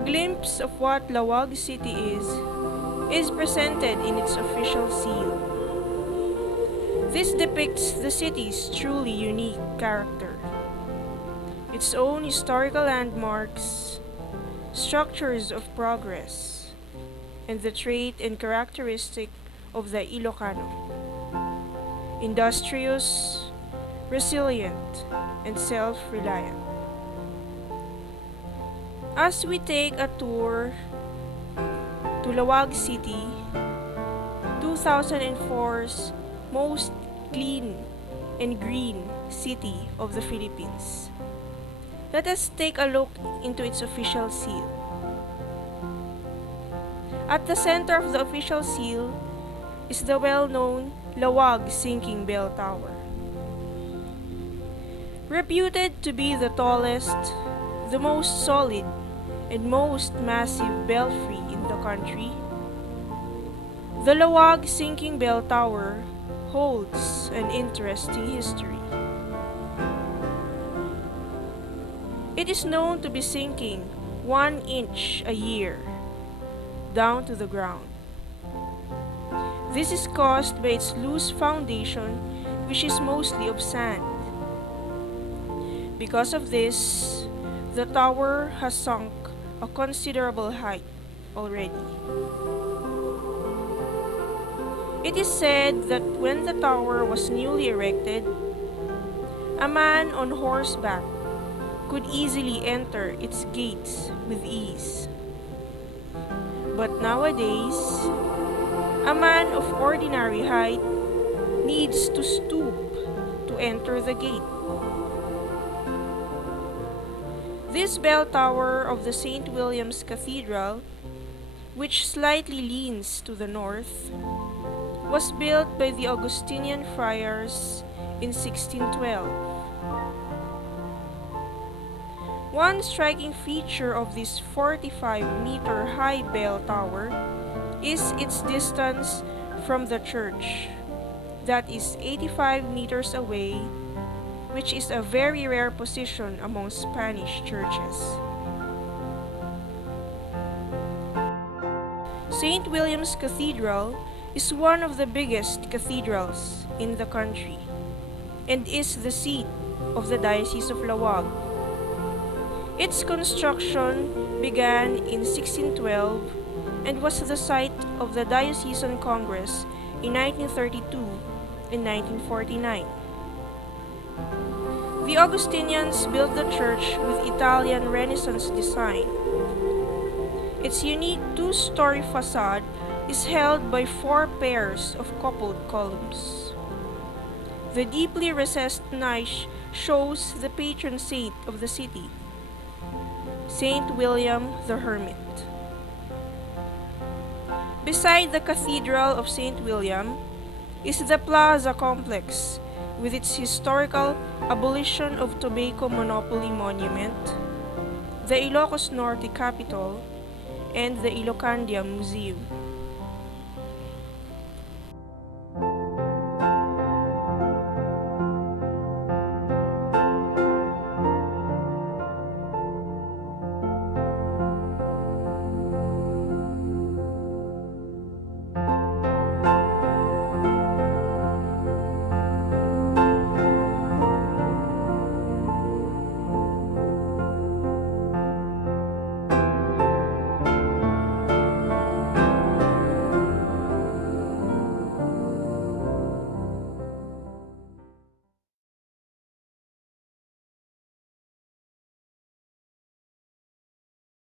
A glimpse of what Laoag City is presented in its official seal. This depicts the city's truly unique character, its own historical landmarks, structures of progress, and the trait and characteristic of the Ilocano: industrious, resilient, and self-reliant. As we take a tour to Laoag City, 2004's most clean and green city of the Philippines, let us take a look into its official seal. At the center of the official seal is the well-known Laoag Sinking Bell Tower. Reputed to be the tallest, the most solid, and most massive belfry in the country, the Laoag Sinking Bell Tower holds an interesting history. It is known to be sinking 1 inch a year down to the ground. This is caused by its loose foundation, which is mostly of sand. Because of this, the tower has sunk a considerable height already. It is said that when the tower was newly erected, a man on horseback could easily enter its gates with ease. But nowadays, a man of ordinary height needs to stoop to enter the gate. This bell tower of the St. William's Cathedral, which slightly leans to the north, was built by the Augustinian friars in 1612. One striking feature of this 45-meter high bell tower is its distance from the church, that is 85 meters away, which is a very rare position among Spanish churches. St. William's Cathedral is one of the biggest cathedrals in the country and is the seat of the Diocese of Laoag. Its construction began in 1612 and was the site of the Diocesan Congress in 1932 and 1949. The Augustinians built the church with Italian Renaissance design. Its unique two-story facade is held by 4 pairs of coupled columns. The deeply recessed niche shows the patron saint of the city, Saint William the Hermit. Beside the Cathedral of Saint William is the Plaza Complex with its historical abolition of tobacco monopoly monument, the Ilocos Norte Capitol, and the Ilocandia Museum.